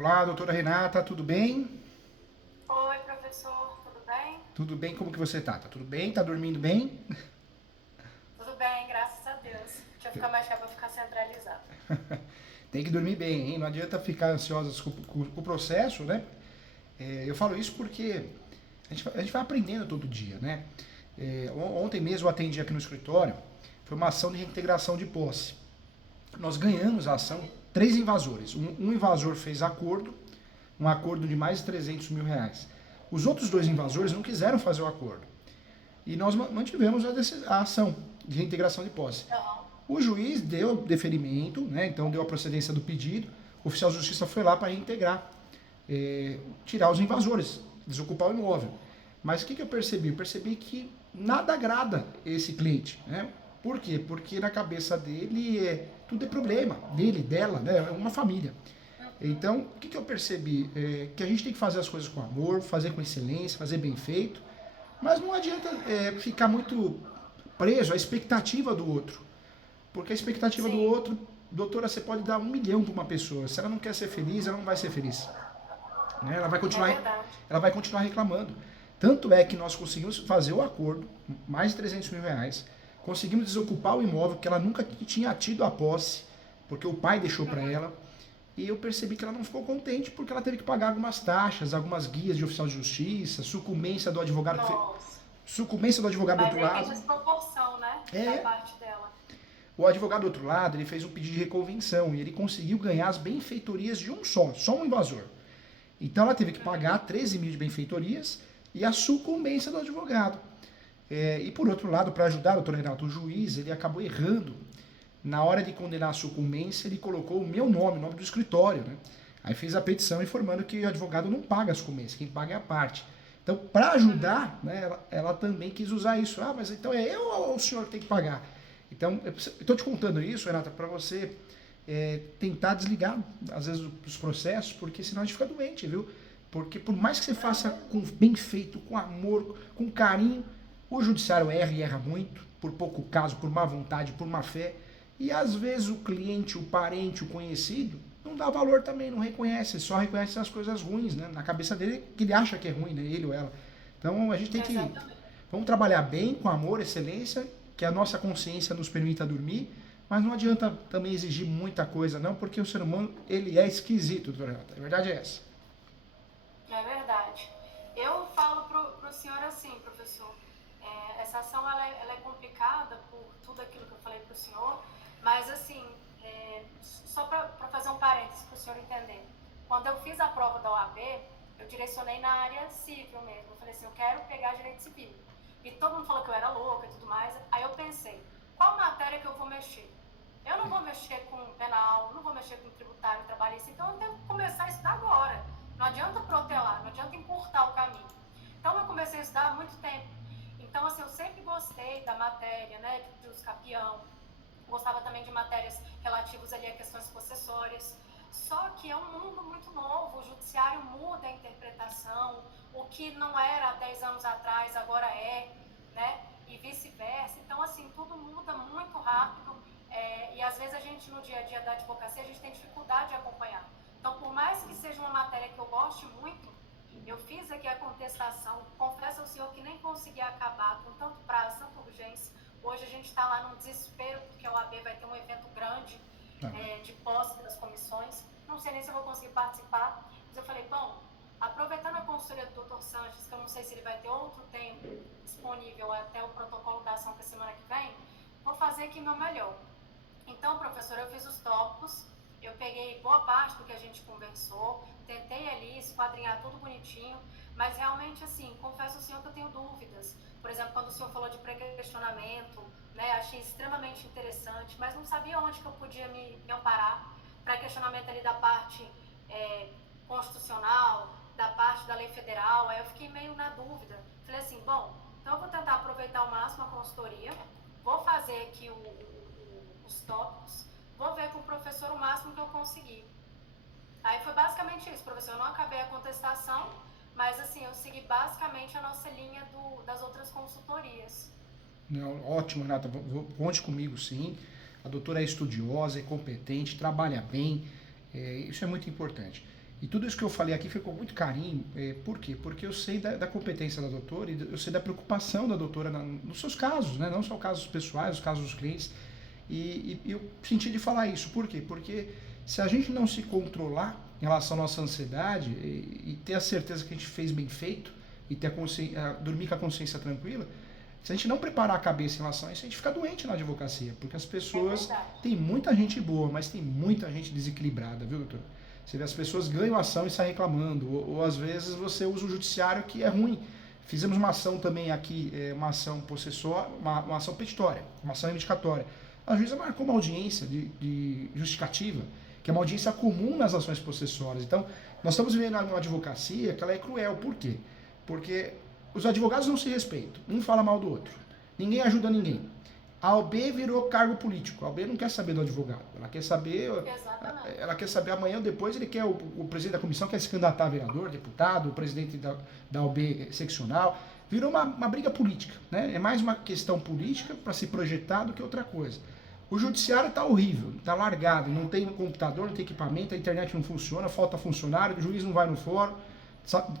Olá, doutora Renata, tudo bem? Oi, professor, tudo bem? Tudo bem, como que você tá? Tá tudo bem? Tá dormindo bem? Tudo bem, graças a Deus. Deixa eu ficar mais quieto pra ficar centralizado. Tem que dormir bem, hein? Não adianta ficar ansiosa com o processo, né? Eu falo isso porque a gente vai aprendendo todo dia, né? Ontem mesmo eu atendi aqui no escritório, foi uma ação de reintegração de posse. Nós ganhamos a ação, três invasores. Um invasor fez acordo, um acordo de mais de 300 mil reais. Os outros dois invasores não quiseram fazer o acordo. E nós mantivemos a ação de reintegração de posse. Aham. O juiz deu deferimento, né, então deu a procedência do pedido, o oficial de justiça foi lá para reintegrar, tirar os invasores, desocupar o imóvel. Mas o que eu percebi? Eu percebi que nada agrada esse cliente. Né? Por quê? Porque na cabeça dele tudo é problema, dele, dela, né? É uma família. Então, o que eu percebi? Que a gente tem que fazer as coisas com amor, fazer com excelência, fazer bem feito, mas não adianta ficar muito preso à expectativa do outro. Porque a expectativa do Sim, outro, doutora, você pode dar 1 milhão para uma pessoa. Se ela não quer ser feliz, ela não vai ser feliz. Né? é verdade. Ela vai continuar reclamando. Tanto é que nós conseguimos fazer o acordo, mais de 300 mil reais, conseguimos desocupar o imóvel que ela nunca tinha tido a posse, porque o pai deixou para Uhum. ela. E eu percebi que ela não ficou contente porque ela teve que pagar algumas taxas, algumas guias de oficial de justiça, sucumbência do advogado que fez, Nossa. sucumbência do advogado do Vai outro ver que é lado. desproporção, né? Da É, parte dela. o advogado do outro lado, ele fez um pedido de reconvenção e ele conseguiu ganhar as benfeitorias de um só um invasor. Então ela teve que pagar 13 mil de benfeitorias e a sucumbência do advogado. E por outro lado, para ajudar o doutor Renato, o juiz, ele acabou errando. Na hora de condenar a sucumbência, ele colocou o meu nome, o nome do escritório. Né? Aí fez a petição informando que o advogado não paga a sucumbência, quem paga é a parte. Então, para ajudar, né, ela também quis usar isso. Ah, mas então é eu ou o senhor que tem que pagar? Então, eu estou te contando isso, Renata, para você tentar desligar, às vezes, os processos, porque senão a gente fica doente, viu? Porque por mais que você faça com bem feito, com amor, com carinho, o judiciário erra e erra muito, por pouco caso, por má vontade, por má fé. E às vezes o cliente, o parente, o conhecido, não dá valor também, não reconhece, só reconhece as coisas ruins, né? Na cabeça dele, que ele acha que é ruim, né? Ele ou ela. Então a gente tem que. Exatamente. Vamos trabalhar bem, com amor, excelência, que a nossa consciência nos permita dormir, mas não adianta também exigir muita coisa, não, porque o ser humano, ele é esquisito, doutora Renata. A verdade é essa. É verdade. Eu falo pro senhor assim, professor. Essa ação ela é complicada por tudo aquilo que eu falei pro senhor, mas assim, só para fazer um parênteses para o senhor entender. Quando eu fiz a prova da OAB, eu direcionei na área civil mesmo. Eu falei assim, eu quero pegar direito civil. E todo mundo falou que eu era louca e tudo mais. Aí eu pensei, qual matéria que eu vou mexer? Eu não vou mexer com penal, não vou mexer com tributário, trabalhista, então eu tenho que começar a estudar agora. Não adianta protelar, não adianta encurtar o caminho. Então eu comecei a estudar há muito tempo. Então, assim, eu sempre gostei da matéria, né, de uso capião, gostava também de matérias relativas ali a questões possessórias. Só que é um mundo muito novo, o judiciário muda a interpretação, o que não era há 10 anos atrás agora é, né? E vice-versa. Então, assim, tudo muda muito rápido e às vezes a gente no dia a dia da advocacia a gente tem dificuldade de acompanhar. Então, por mais que seja uma matéria que eu goste muito, eu fiz aqui a contestação, confesso ao senhor que nem consegui acabar com tanto prazo, tanta urgência. Hoje a gente está lá num desespero, porque a OAB vai ter um evento grande de posse das comissões. Não sei nem se eu vou conseguir participar, mas eu falei, bom, aproveitando a consultoria do Dr. Sanches, que eu não sei se ele vai ter outro tempo disponível até o protocolo da ação que é semana que vem, vou fazer aqui meu melhor. Então, professor, eu fiz os tópicos, eu peguei boa parte do que a gente conversou, tentei ali esquadrinhar tudo bonitinho, mas realmente, assim, confesso ao senhor que eu tenho dúvidas. Por exemplo, quando o senhor falou de pré-questionamento, né, achei extremamente interessante, mas não sabia onde que eu podia me amparar. Pré-questionamento ali da parte é, constitucional, da parte da lei federal, aí eu fiquei meio na dúvida. Falei assim, bom, então eu vou tentar aproveitar ao máximo a consultoria, vou fazer aqui os tópicos, vou ver com o professor o máximo que eu conseguir. Aí foi basicamente isso, professor. Eu não acabei a contestação, mas assim, eu segui basicamente a nossa linha das outras consultorias. Não, ótimo, Renata. Conte comigo, sim. A doutora é estudiosa, é competente, trabalha bem. Isso é muito importante. E tudo isso que eu falei aqui ficou muito carinho. Por quê? Porque eu sei da competência da doutora e eu sei da preocupação da doutora nos seus casos, né? Não só casos pessoais, os casos dos clientes. E eu senti de falar isso. Por quê? Porque se a gente não se controlar em relação à nossa ansiedade e ter a certeza que a gente fez bem feito e ter dormir com a consciência tranquila, se a gente não preparar a cabeça em relação a isso, a gente fica doente na advocacia. Porque as pessoas... Tem muita gente boa, mas tem muita gente desequilibrada, viu, doutor? Você vê, as pessoas ganham ação e saem reclamando. Ou às vezes você usa o judiciário que é ruim. Fizemos uma ação também aqui, uma ação possessória, uma ação petitória, uma ação reivindicatória. A juíza marcou uma audiência de justificativa, que é uma audiência comum nas ações possessórias. Então, nós estamos vivendo uma advocacia que ela é cruel. Por quê? Porque os advogados não se respeitam. Um fala mal do outro. Ninguém ajuda ninguém. A OAB virou cargo político. A OAB não quer saber do advogado. Ela quer saber amanhã ou depois, ele quer o presidente da comissão quer se candidatar a vereador, deputado, o presidente da OAB seccional. Virou uma briga política, né? É mais uma questão política para se projetar do que outra coisa. O judiciário está horrível, está largado, não tem computador, não tem equipamento, a internet não funciona, falta funcionário, o juiz não vai no fórum,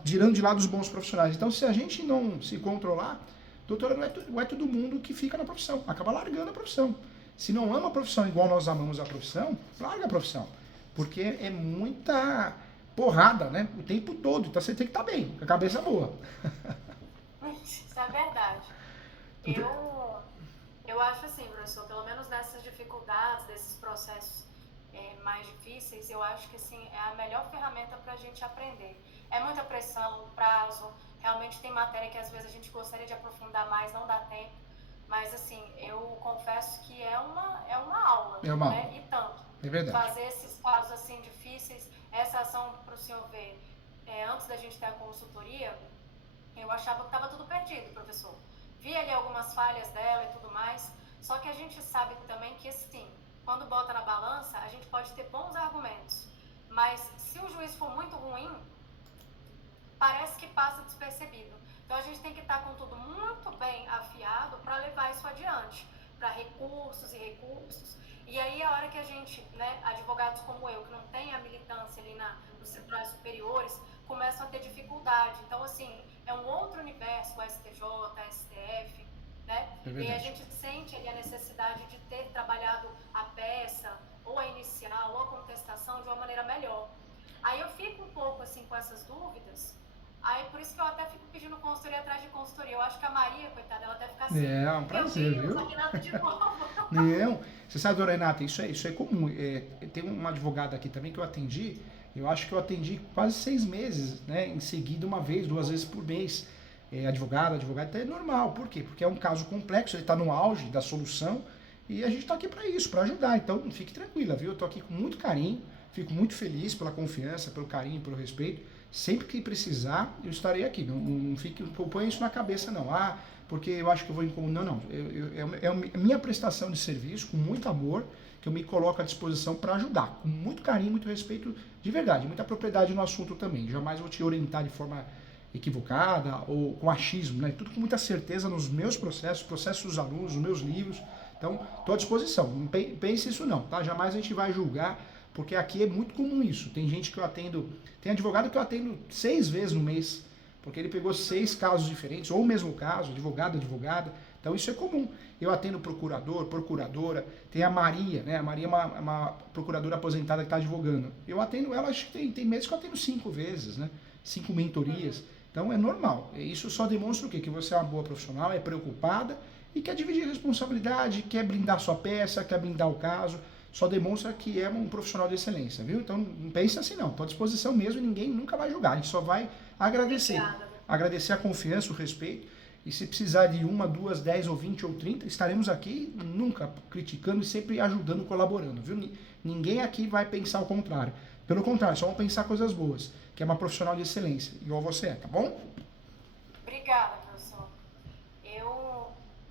tirando de lado os bons profissionais. Então, se a gente não se controlar, doutora, não é todo mundo que fica na profissão, acaba largando a profissão. Se não ama a profissão igual nós amamos a profissão, larga a profissão. Porque é muita porrada, né? O tempo todo. Então você tem que estar bem, com a cabeça boa. Isso é verdade. Eu acho assim, professor, pelo menos nessas dificuldades, desses processos mais difíceis, eu acho que assim, é a melhor ferramenta para a gente aprender. É muita pressão, prazo, realmente tem matéria que às vezes a gente gostaria de aprofundar mais, não dá tempo. Mas assim, eu confesso que é uma aula, é uma né? aula. E tanto. É verdade. Fazer esses casos assim difíceis, essa ação para o senhor ver, antes da gente ter a consultoria, eu achava que estava tudo perdido, professor. Vi ali algumas falhas dela e tudo mais, só que a gente sabe também que, assim, quando bota na balança, a gente pode ter bons argumentos, mas se o juiz for muito ruim, parece que passa despercebido. Então a gente tem que estar com tudo muito bem afiado para levar isso adiante, para recursos e recursos. E aí a hora que a gente, né, advogados como eu, que não tem a militância ali nos tribunais superiores, começam a ter dificuldade. Então, assim, é um outro universo, o STJ, a STF, né? E a gente sente ali a necessidade de ter trabalhado a peça, ou a inicial, ou a contestação de uma maneira melhor. Aí eu fico um pouco, assim, com essas dúvidas. Aí por isso que eu até fico pedindo consultoria atrás de consultoria. Eu acho que a Maria, coitada, ela deve ficar assim. É um prazer, viu? De novo. Não, você sabe, dona Renata, isso é comum. Tem uma advogada aqui também que eu atendi. Eu acho que eu atendi quase 6 meses, né? Em seguida, 1 vez, 2 vezes por mês. Advogado, então é normal. Por quê? Porque é um caso complexo, ele está no auge da solução e a gente está aqui para isso, para ajudar. Então, fique tranquila, viu? Eu estou aqui com muito carinho, fico muito feliz pela confiança, pelo carinho, pelo respeito. Sempre que precisar, eu estarei aqui. Não ponha isso na cabeça, não. Porque eu acho que eu vou incomodar. Não. É a minha prestação de serviço, com muito amor, que eu me coloco à disposição para ajudar. Com muito carinho, muito respeito, de verdade. Muita propriedade no assunto também. Jamais vou te orientar de forma equivocada ou com achismo, né? Tudo com muita certeza nos meus processos dos alunos, nos meus livros. Então, estou à disposição. Não pense isso não, tá? Jamais a gente vai julgar, porque aqui é muito comum isso. Tem gente que eu atendo, tem advogado que eu atendo 6 vezes no mês, porque ele pegou 6 casos diferentes, ou o mesmo caso, advogado, advogada. Então isso é comum. Eu atendo procurador, procuradora, tem a Maria, né? A Maria é uma procuradora aposentada que está advogando. Eu atendo ela, acho que tem meses que eu atendo 5 vezes, né? 5 mentorias. Então é normal. Isso só demonstra o quê? Que você é uma boa profissional, é preocupada e quer dividir responsabilidade, quer blindar sua peça, quer blindar o caso. Só demonstra que é um profissional de excelência, viu? Então não pense assim não, estou à disposição mesmo e ninguém nunca vai julgar, a gente só vai agradecer. Obrigada. Agradecer a confiança, o respeito, e se precisar de 1, 2, 10 ou 20 ou 30, estaremos aqui nunca criticando e sempre ajudando, colaborando, viu? Ninguém aqui vai pensar o contrário. Pelo contrário, só vão pensar coisas boas, que é uma profissional de excelência, igual você é, tá bom? Obrigada, professor.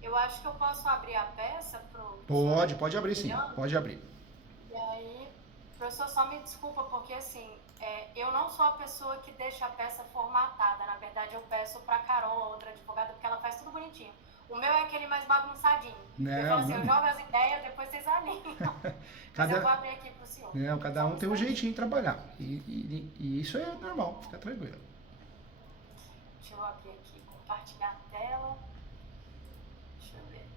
Eu acho que eu posso abrir a peça pro... Pode abrir sim, pode abrir. E aí, professor, só me desculpa, porque assim, eu não sou a pessoa que deixa a peça formatada. Na verdade, eu peço pra Carol, a outra advogada, porque ela faz tudo bonitinho. O meu é aquele mais bagunçadinho. Eu falo assim, eu jogo as ideias, depois vocês alinham. Mas eu vou abrir aqui pro senhor. Não, cada um tem um jeitinho de trabalhar. E isso é normal, fica tranquilo. Deixa eu abrir aqui, compartilhar a tela. Deixa eu ver.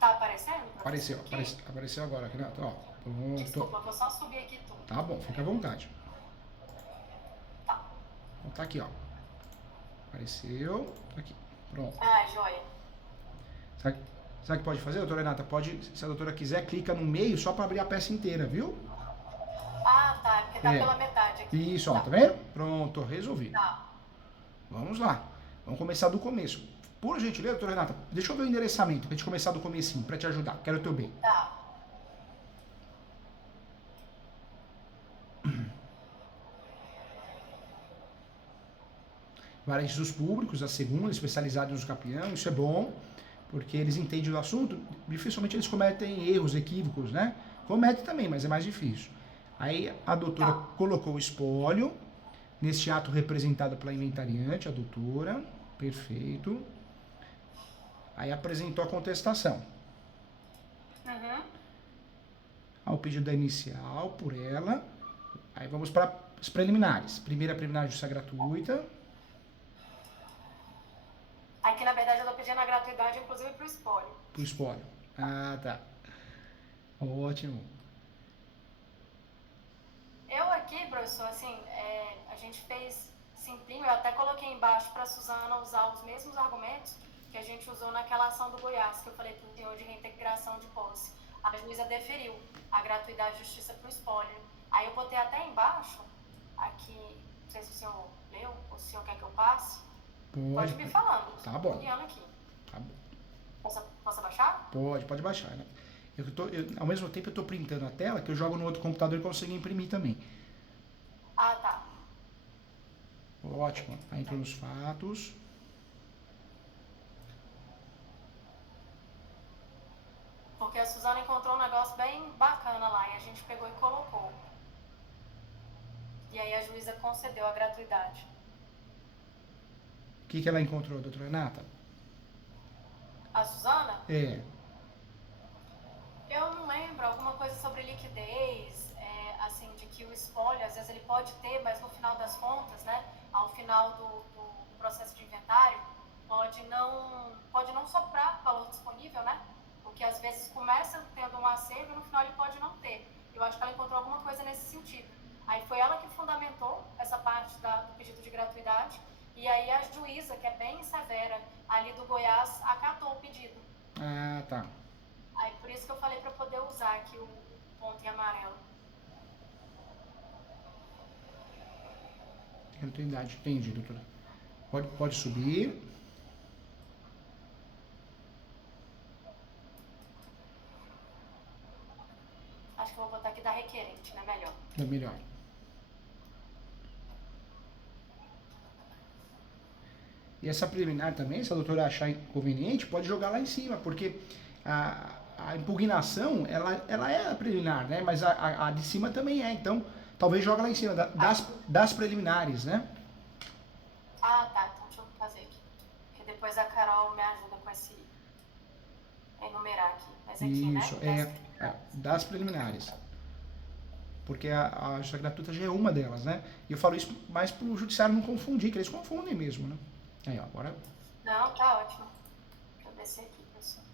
Tá aparecendo? Apareceu agora, Renato. Ó, pronto. Desculpa, vou só subir aqui tudo. Tá bom, fica à vontade. Tá. Então tá aqui, ó. Apareceu. Tá aqui. Pronto. Ah, joia. Sabe o que pode fazer, doutora Renata? Pode, se a doutora quiser, clica no meio só para abrir a peça inteira, viu? Ah, tá. Porque tá pela metade aqui. Isso, ó, tá vendo? Pronto, resolvido. Tá. Vamos lá. Vamos começar do começo. Por gentileza, doutora Renata, deixa eu ver o endereçamento pra gente começar do comecinho, pra te ajudar. Quero o teu bem. Tá. Varejos públicos, a segunda, especializada em uso capião, isso é bom, porque eles entendem do assunto, dificilmente eles cometem erros, equívocos, né? Cometem também, mas é mais difícil. Aí a doutora colocou o espólio, neste ato representado pela inventariante, a doutora, perfeito. Aí apresentou a contestação. Uhum. Ao pedido da inicial, por ela. Aí vamos para os preliminares. Primeira preliminar de justiça gratuita. Aqui, na verdade, eu tô pedindo a gratuidade, inclusive, pro espólio. Pro espólio. Ah, tá. Ótimo. Eu aqui, professor, assim, a gente fez simplinho, eu até coloquei embaixo para a Suzana usar os mesmos argumentos que a gente usou naquela ação do Goiás, que eu falei para o senhor de reintegração de posse. A juíza deferiu a gratuidade de justiça para o espólio. Aí eu botei até embaixo, aqui, não sei se o senhor leu, ou se o senhor quer que eu passe. Pode me falando. Tá bom. Aqui. Tá bom. Posso abaixar? Pode baixar, né? Ao mesmo tempo eu estou printando a tela, que eu jogo no outro computador e consigo imprimir também. Ah, tá. Ótimo. Aí entrou nos fatos. Porque a Suzana encontrou um negócio bem bacana lá e a gente pegou e colocou. E aí a juíza concedeu a gratuidade. O que ela encontrou, doutora Renata? A Suzana? É. Eu não lembro, alguma coisa sobre liquidez, assim, de que o espólio, às vezes ele pode ter, mas no final das contas, né, ao final do processo de inventário, pode não sobrar valor disponível, né? Porque às vezes começa tendo um acervo e no final ele pode não ter. Eu acho que ela encontrou alguma coisa nesse sentido. Aí foi ela que fundamentou essa parte do pedido de gratuidade, e aí a juíza, que é bem severa, ali do Goiás, acatou o pedido. Ah, tá. Aí por isso que eu falei para poder usar aqui o ponto em amarelo. Gratuidade, entendi, doutora. Pode subir. Acho que eu vou botar aqui da requerente, né? Melhor. É melhor. E essa preliminar também, se a doutora achar inconveniente, pode jogar lá em cima, porque a impugnação, ela é a preliminar, né? Mas a de cima também é. Então, talvez joga lá em cima, das preliminares, né? Ah, tá. Então deixa eu fazer aqui. Porque depois a Carol me ajuda com esse enumerar aqui. Mas aqui, isso, né? das preliminares. Porque a justiça gratuita já é uma delas, né? E eu falo isso mais para o judiciário não confundir, que eles confundem mesmo, né? Aí, ó, agora... Não, tá ótimo. Deixa eu descer aqui, pessoal.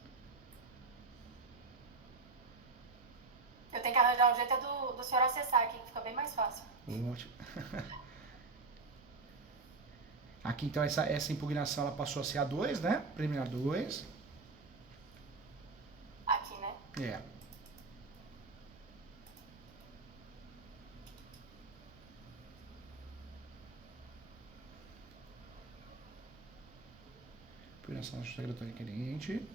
Eu tenho que arranjar um jeito do senhor acessar aqui, que fica bem mais fácil. Ótimo. Aqui, então, essa impugnação ela passou a ser a 2, né? Preliminar 2. Aqui, né? É. Impugnação da justiça gratuita requerente.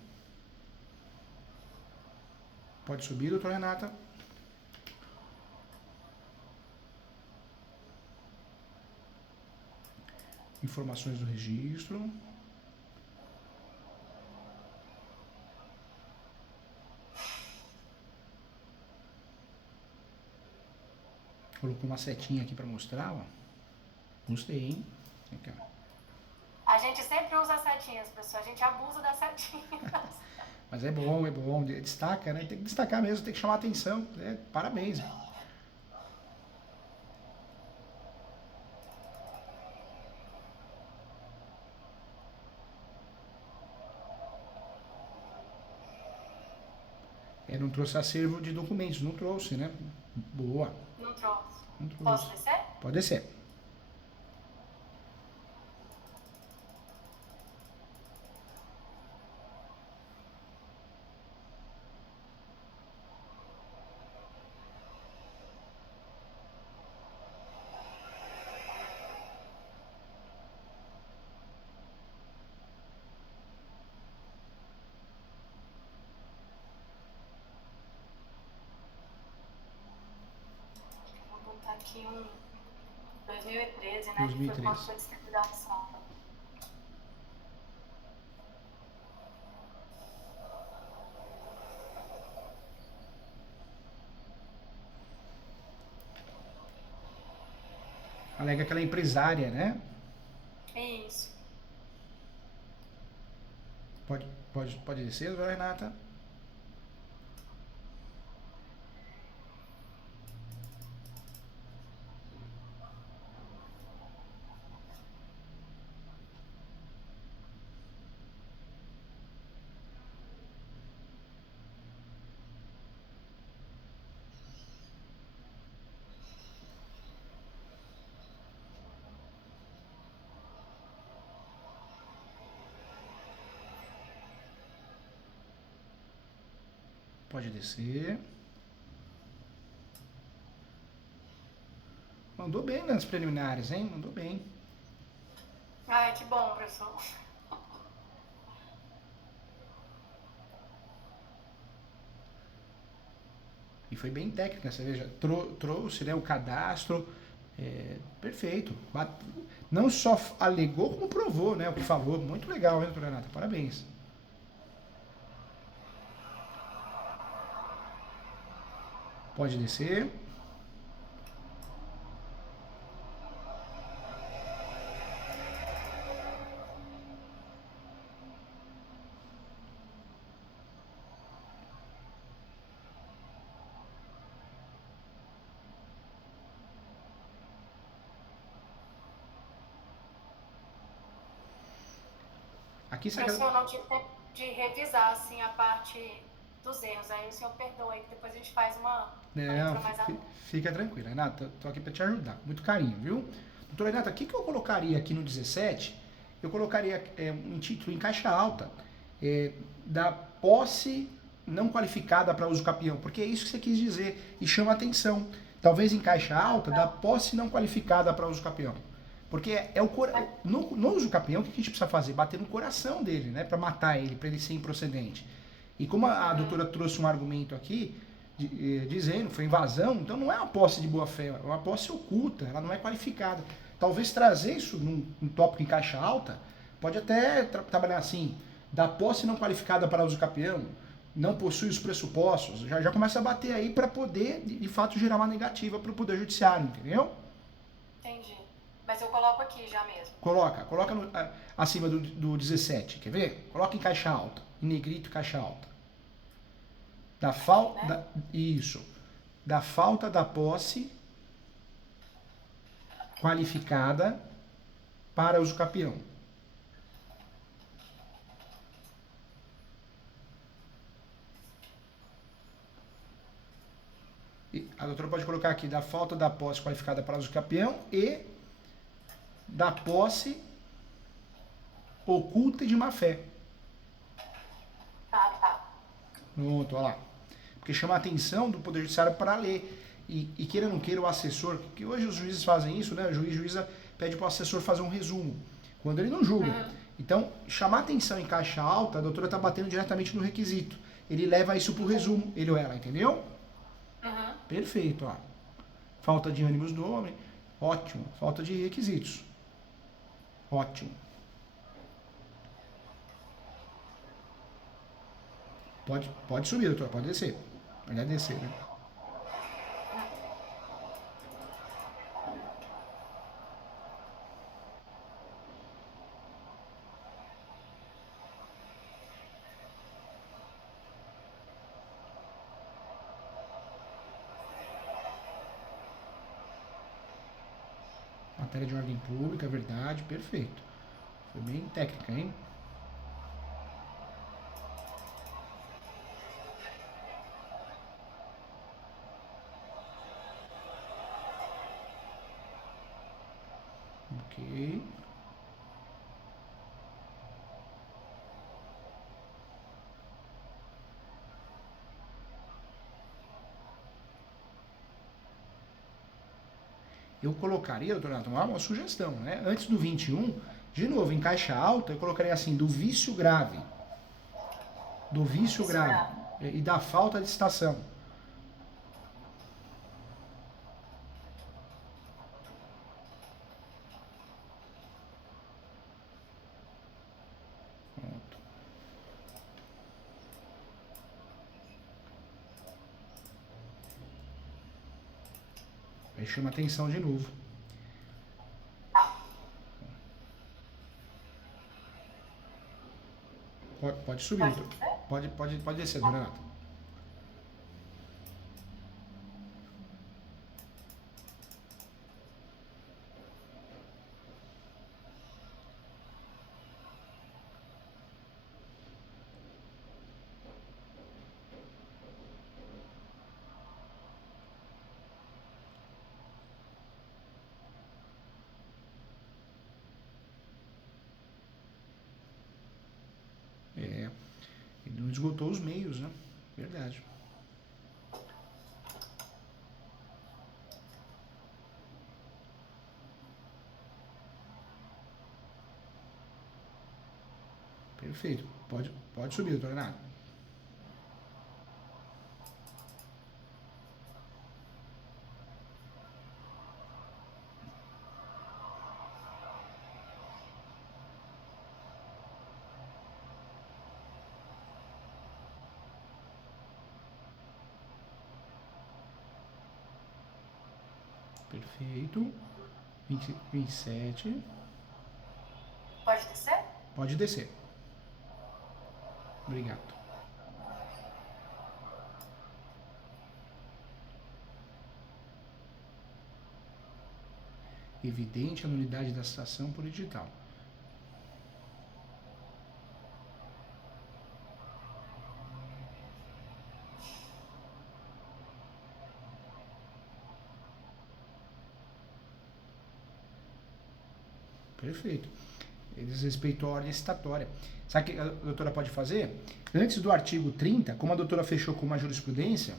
Pode subir, doutora Renata. Informações do registro. Colocou uma setinha aqui para mostrar, ó. Gostei, hein? Aqui, ó. A gente sempre usa setinhas, pessoal. A gente abusa das setinhas. Mas é bom. Destaca, né? Tem que destacar mesmo, tem que chamar atenção. Parabéns. Não trouxe acervo de documentos, não trouxe, né? Boa. Não trouxe. Não trouxe. Posso descer? Pode descer. Vou botar aqui um 2013, né? 2013. Que foi quando foi distribuída a ação. Alega que ela é empresária, né? Isso. Pode descer, doutora Renata? Pode descer. Mandou bem nas preliminares, hein? Mandou bem. Ah, que bom, professor. E foi bem técnica, você veja. Trouxe, né, o cadastro. Perfeito. Não só alegou, como provou, né? O que falou. Muito legal, hein, doutora Renata? Parabéns. Pode descer. Aqui você Professor, eu não tive tempo de revisar assim, a parte dos erros. Aí o senhor perdoa aí, que depois a gente faz uma leitura mais a fundo. Fica tranquila, Renata. Tô aqui para te ajudar. Com muito carinho, viu? Doutora Renata, o que eu colocaria aqui no 17? Eu colocaria um título em caixa alta da posse não qualificada para uso capião, porque é isso que você quis dizer e chama atenção. Talvez em caixa alta da posse não qualificada para uso capião. Porque no uso capião, o que a gente precisa fazer? Bater no coração dele, né? Para matar ele, para ele ser improcedente. E como a doutora trouxe um argumento aqui, dizendo que foi invasão, então não é uma posse de boa fé, é uma posse oculta, ela não é qualificada. Talvez trazer isso num tópico em caixa alta, pode até trabalhar assim, da posse não qualificada para uso capião, não possui os pressupostos, já começa a bater aí para poder, de fato, gerar uma negativa para o Poder Judiciário, entendeu? Entendi. Mas eu coloco aqui já mesmo. Coloca acima do 17, quer ver? Coloca em caixa alta, em negrito caixa alta. Isso. Da falta da posse qualificada para uso capião. E a doutora pode colocar aqui da falta da posse qualificada para uso capião e da posse oculta e de má fé. Tá. Pronto, olha lá. Porque chama a atenção do Poder Judiciário para ler. E queira ou não queira o assessor, que hoje os juízes fazem isso, né? O juíza pede para o assessor fazer um resumo, quando ele não julga. Então, chamar atenção em caixa alta, a doutora está batendo diretamente no requisito. Ele leva isso para o resumo, ele ou ela, entendeu? Perfeito, ó. Falta de ânimos do homem, ótimo. Falta de requisitos, ótimo. Pode subir, doutora, pode descer. Pode descer, né? matéria de ordem pública, verdade, perfeito. Foi bem técnica, hein? Ok. Eu colocaria, doutor Renato, uma sugestão, né? Antes do 21, de novo, em caixa alta, eu colocaria assim, do vício grave. Do vício grave. E da falta de estação. Pronto. Aí chama atenção de novo. Pode subir, doutor. Pode descer, doutor Renato. É, ele não esgotou os meios, né? Verdade. Perfeito. Pode subir, doutor Renato. Perfeito. 27. Pode descer? Pode descer. Obrigado. Evidente a nulidade da citação por edital. Perfeito. Eles respeitam a ordem citatória. Sabe o que a doutora pode fazer? Antes do artigo 30, como a doutora fechou com uma jurisprudência,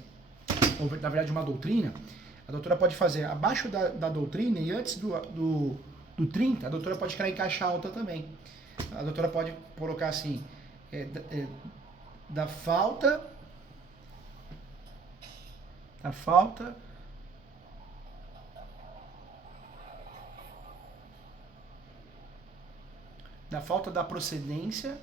ou na verdade uma doutrina, a doutora pode fazer abaixo da doutrina e antes do 30, a doutora pode criar em caixa alta também. A doutora pode colocar assim, da falta da procedência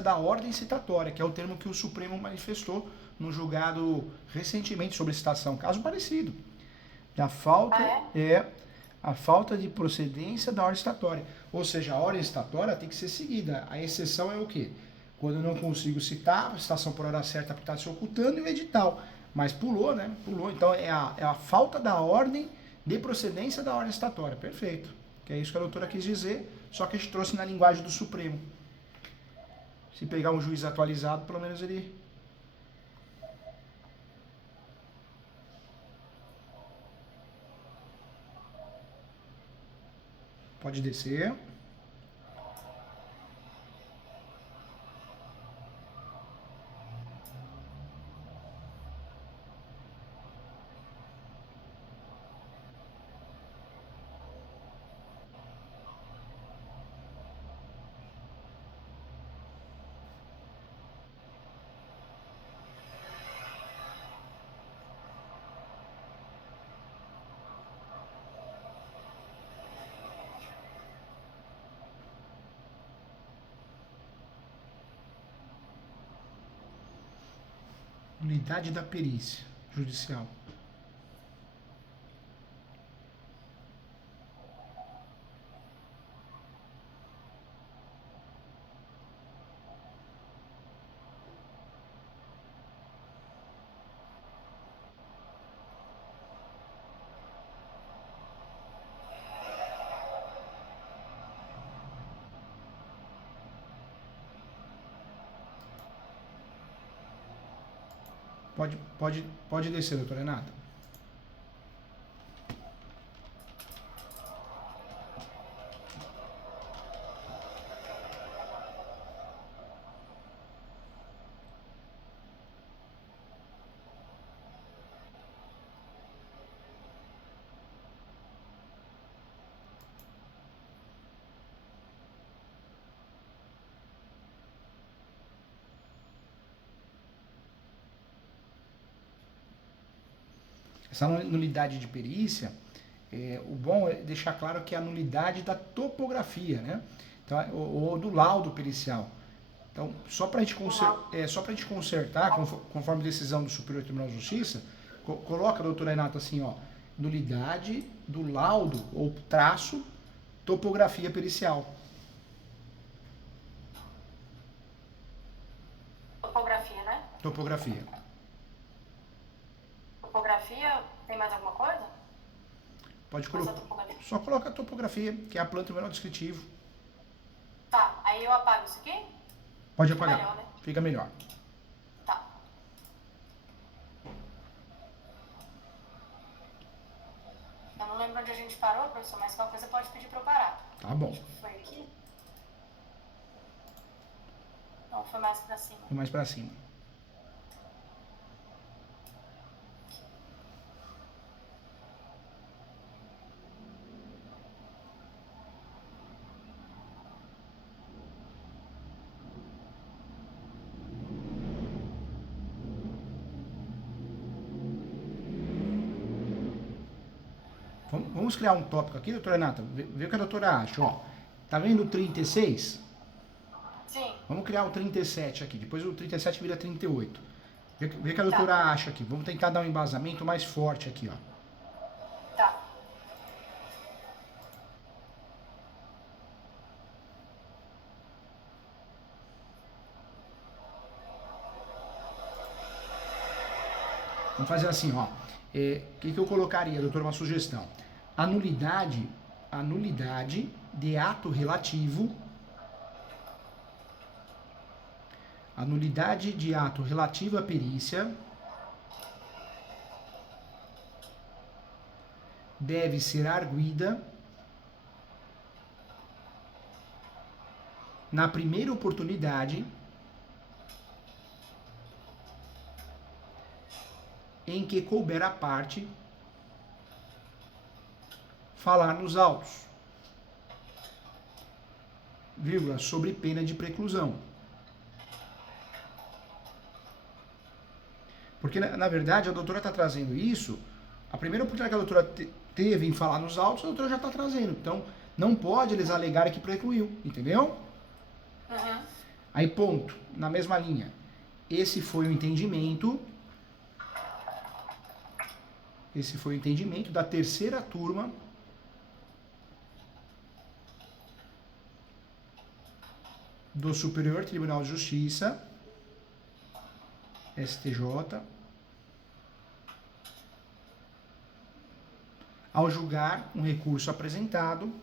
da ordem citatória, que é o termo que o Supremo manifestou no julgado recentemente sobre citação, caso parecido. A falta de procedência da ordem citatória. Ou seja, a ordem citatória tem que ser seguida. A exceção é o quê? Quando eu não consigo citar, a citação por hora certa está se ocultando e o edital. Mas pulou, né? Pulou. Então é a falta da ordem de procedência da ordem citatória. Perfeito. Que é isso que a doutora quis dizer, só que a gente trouxe na linguagem do Supremo. Se pegar um juiz atualizado, pelo menos ele... Pode descer. Unidade da perícia judicial. Pode descer, doutora Renata. Essa nulidade de perícia, o bom é deixar claro que é a nulidade da topografia, né? Então, ou do laudo pericial. Então, só para a gente consertar, conforme decisão do Superior Tribunal de Justiça, coloca, doutora Renata, assim, ó, nulidade do laudo ou traço topografia pericial. Topografia, né? Topografia. Topografia, tem mais alguma coisa? Pode colocar. Só coloca a topografia, que é a planta menor descritivo. Tá, aí eu apago isso aqui? Pode apagar. Melhor, né? Fica melhor. Tá. Eu não lembro onde a gente parou, professor, mas qualquer coisa pode pedir pra eu parar. Tá bom. Acho que foi aqui? Não, foi mais pra cima. Foi mais pra cima. Vamos criar um tópico aqui, doutora Renata? Vê o que a doutora acha, ó. Tá vendo o 36? Sim. Vamos criar o 37 aqui, depois o 37 vira 38. Vê o que a doutora acha aqui. Vamos tentar dar um embasamento mais forte aqui, ó. Tá. Vamos fazer assim, ó. O que eu colocaria, doutora, uma sugestão? A nulidade de ato relativo. A nulidade de ato relativo à perícia deve ser arguida na primeira oportunidade em que couber à parte falar nos autos, vírgula, sobre pena de preclusão. Porque, na verdade, a doutora está trazendo isso, a primeira oportunidade que a doutora teve em falar nos autos, a doutora já está trazendo. Então, não pode eles alegarem que precluiu, entendeu? Uhum. Aí, ponto, na mesma linha. Esse foi o entendimento da terceira turma do Superior Tribunal de Justiça, STJ, ao julgar um recurso apresentado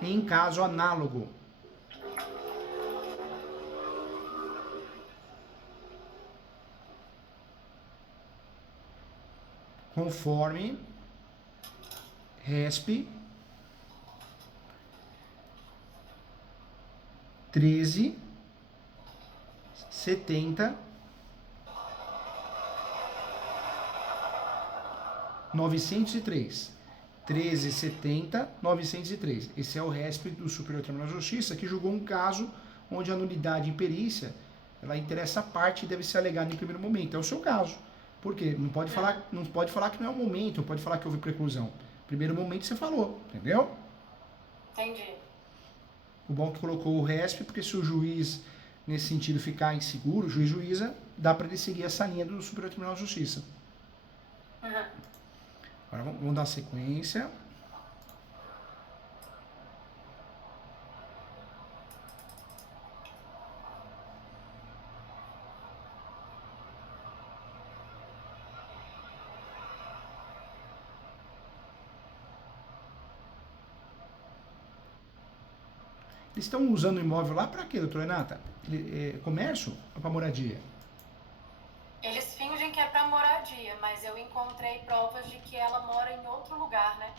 em caso análogo conforme RESP 1370 903. 1370 903. Esse é o RESP do Superior Tribunal de Justiça, que julgou um caso onde a nulidade em perícia ela interessa a parte e deve ser alegada em primeiro momento. É o seu caso. Por quê? Não pode falar que não é o momento, não pode falar que houve preclusão. Primeiro momento você falou, entendeu? Entendi. O bom é que colocou o RESP, porque se o juiz, nesse sentido, ficar inseguro, o juiz juíza, dá para ele seguir essa linha do Superior Tribunal de Justiça. Uhum. Agora vamos dar sequência. Eles estão usando o imóvel lá para quê, doutora Renata? Comércio ou para moradia? Eles fingem que é para moradia, mas eu encontrei provas de que ela mora em outro lugar, né?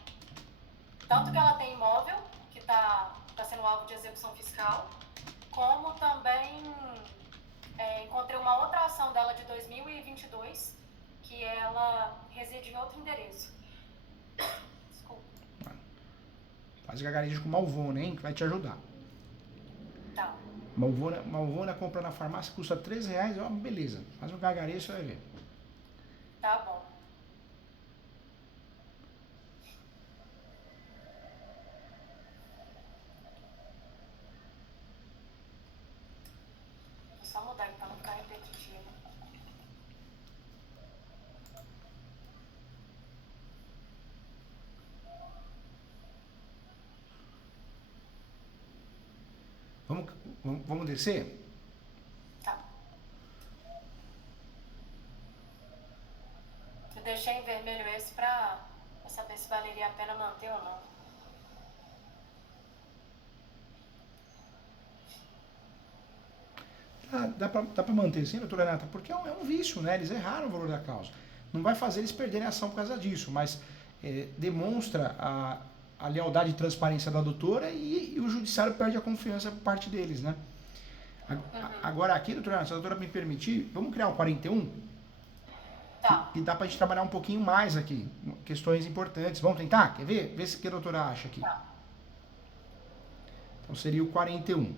Tanto que ela tem imóvel, que está sendo alvo de execução fiscal, como também encontrei uma outra ação dela de 2022, que ela reside em outro endereço. Desculpa. Faz gagarejo com Malvona, hein? Que vai te ajudar. Tá. Malvona compra na farmácia, custa R$3, ó, beleza. Faz um gagarejo, você vai ver. Tá bom. Vou só mudar aqui pra não ficar repetitivo. Vamos descer? Tá. Eu deixei em vermelho esse pra saber se valeria a pena manter ou não. Dá pra manter sim, doutora Renata, porque é um vício, né? Eles erraram o valor da causa. Não vai fazer eles perderem a ação por causa disso, mas demonstra a lealdade e transparência da doutora e o judiciário perde a confiança por parte deles, né? Agora aqui, doutora Renata, se a doutora me permitir, vamos criar um 41? Tá. E dá pra gente trabalhar um pouquinho mais aqui, questões importantes. Vamos tentar? Quer ver? Vê se que a doutora acha aqui. Tá. Então seria o 41.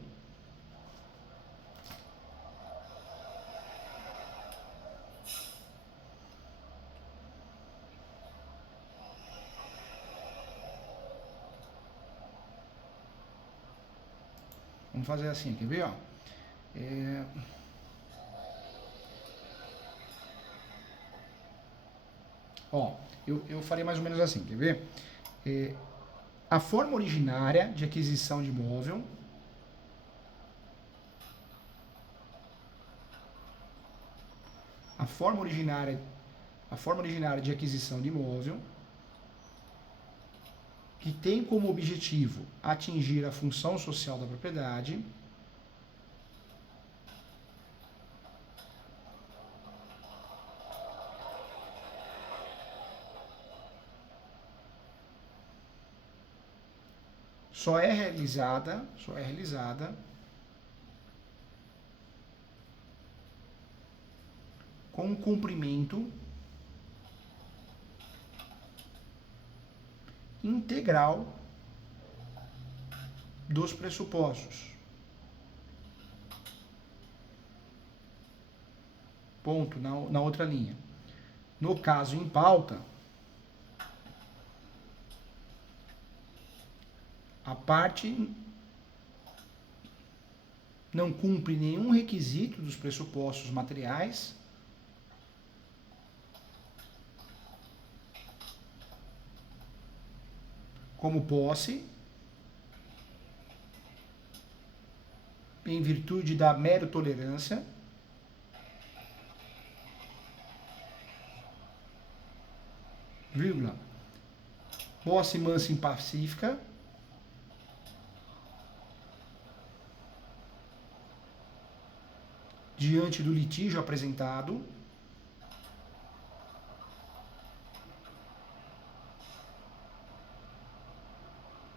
Vamos fazer assim, quer ver? Ó? Ó, eu farei mais ou menos assim, quer ver? A forma originária de aquisição de imóvel a forma originária de aquisição de imóvel que tem como objetivo atingir a função social da propriedade só é realizada com o cumprimento integral dos pressupostos. Ponto, na outra linha. No caso em pauta, a parte não cumpre nenhum requisito dos pressupostos materiais como posse, em virtude da mera tolerância, vírgula, posse mansa e pacífica, diante do litígio apresentado,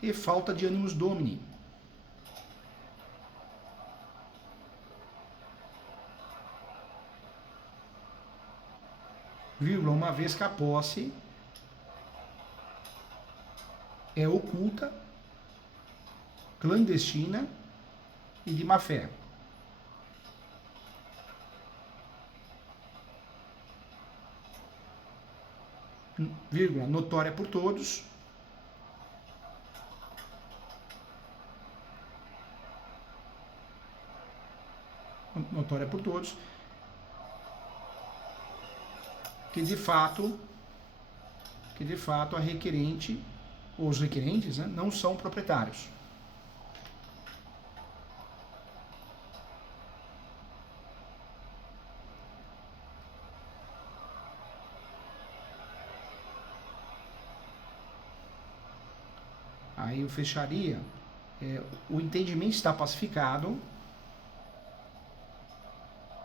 e falta de animus domini. Vírgula, uma vez que a posse é oculta, clandestina e de má fé. Vírgula, notória por todos, que de fato a requerente ou os requerentes, né, não são proprietários. Aí eu fecharia o entendimento está pacificado.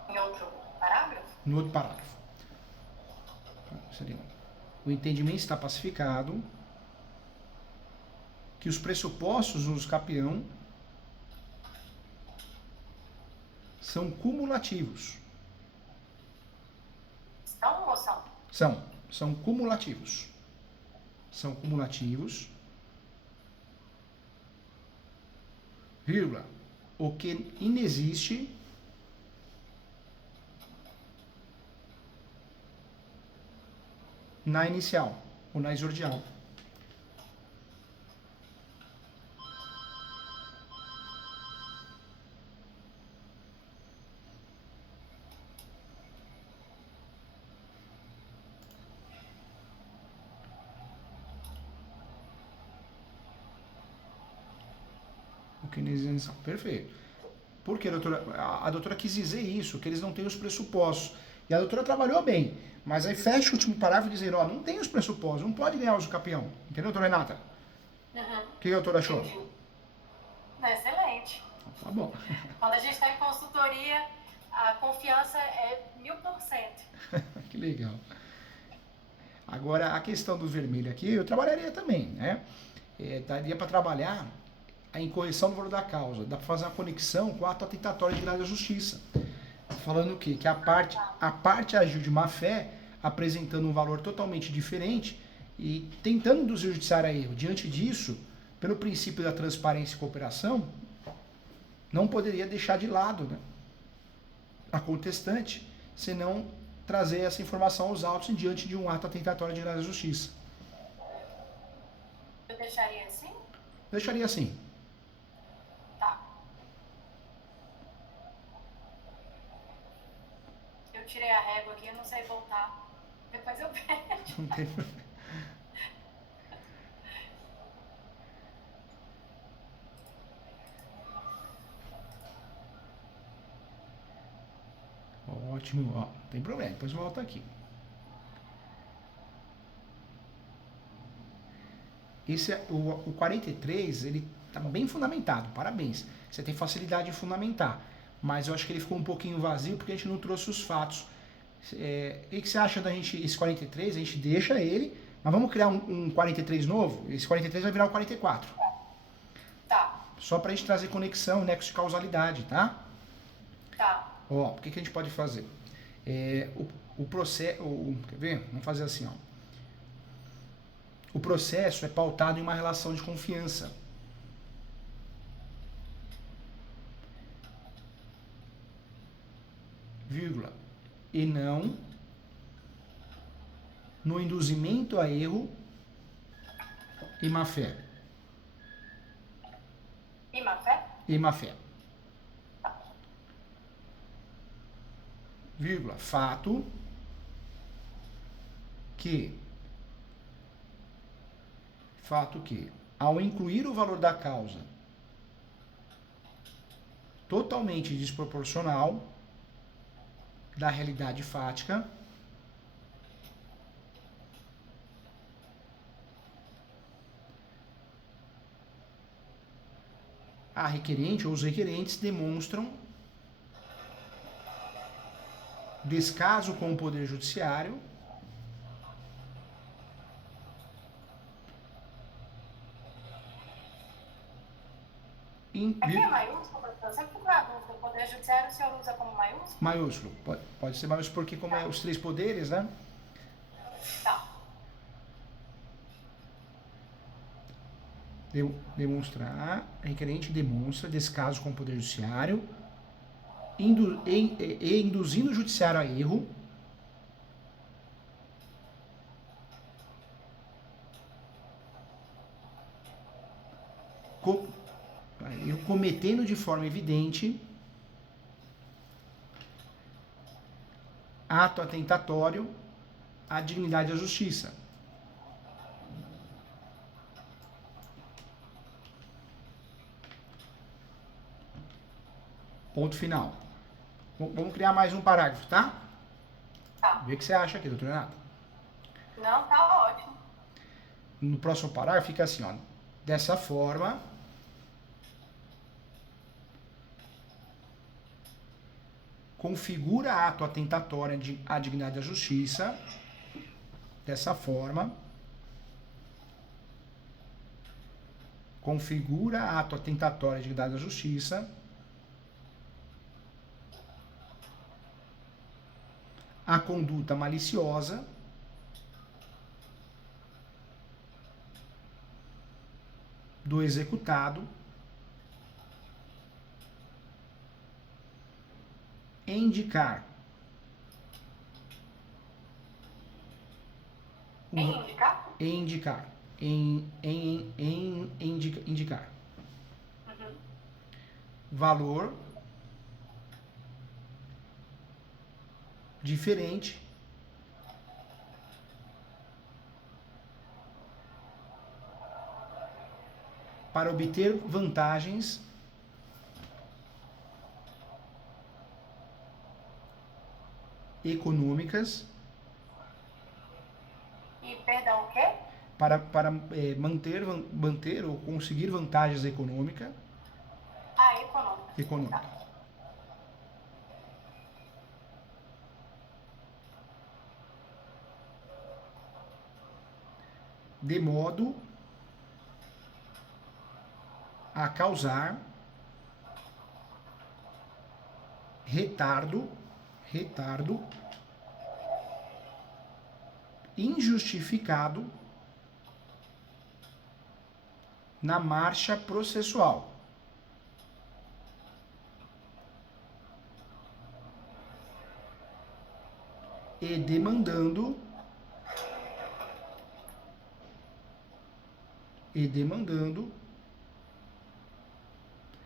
Em outro parágrafo? No outro parágrafo. Seria, o entendimento está pacificado que os pressupostos do uso capião são cumulativos. São ou são? São cumulativos. São cumulativos, vírgula, o que inexiste na inicial ou na exordial. Perfeito. Por que, doutora? A doutora quis dizer isso, que eles não têm os pressupostos. E a doutora trabalhou bem, mas aí fecha o último parágrafo dizendo, ó, não tem os pressupostos, não pode ganhar uso capião. Entendeu, doutora Renata? Uhum. O que a doutora achou? Entendi. Excelente. Tá bom. Quando a gente está em consultoria, a confiança é 1000%. Que legal. Agora, a questão do vermelho aqui, eu trabalharia também, né? Daria para trabalhar a incorreção do valor da causa. Dá para fazer uma conexão com o ato atentatório de grave da justiça. Falando o quê? Que a parte agiu de má fé, apresentando um valor totalmente diferente e tentando induzir o judiciário a erro. Diante disso, pelo princípio da transparência e cooperação, não poderia deixar de lado, né, a contestante, senão trazer essa informação aos autos diante de um ato atentatório de grave da justiça. Eu deixaria assim? Deixaria assim. Tá. Eu tirei a régua aqui, eu não sei voltar. Depois eu vejo. Não tem problema. Ótimo, ó, não tem problema, depois volta aqui. Esse é o 43, ele tá bem fundamentado, parabéns. Você tem facilidade em fundamentar, mas eu acho que ele ficou um pouquinho vazio porque a gente não trouxe os fatos. O que você acha da gente, esse 43, a gente deixa ele, mas vamos criar um 43 novo? Esse 43 vai virar o 44. Tá. Só pra gente trazer conexão, nexo de causalidade, tá? Tá. Ó, o que a gente pode fazer? O processo, quer ver? Vamos fazer assim, ó. O processo é pautado em uma relação de confiança. Vírgula. E não no induzimento a erro e má fé. E má fé? E má fé. Vírgula. Fato que ao incluir o valor da causa totalmente desproporcional da realidade fática, a requerente ou os requerentes demonstram descaso com o Poder Judiciário Aqui é maiúsculo, eu sempre fico na dúvida. O Poder Judiciário o senhor usa como maiúsculo? maiúsculo. Pode ser maiúsculo porque como é os três poderes, né? Tá. Demonstrar, a requerente demonstra descaso com o Poder Judiciário induzindo o Judiciário a erro cometendo de forma evidente ato atentatório à dignidade da justiça. Ponto final. Vamos criar mais um parágrafo, tá? Tá. Vê o que você acha aqui, doutora Renata. Não, tá ótimo. No próximo parágrafo fica assim, ó. Dessa forma, configura ato atentatório à dignidade da justiça, dessa forma, configura ato atentatório à dignidade da justiça, a conduta maliciosa, do executado indicar indicar valor diferente para obter vantagens econômicas E, perdão, o quê? para manter ou conseguir vantagens econômicas. Econômica. Tá. De modo a causar retardo injustificado na marcha processual. E demandando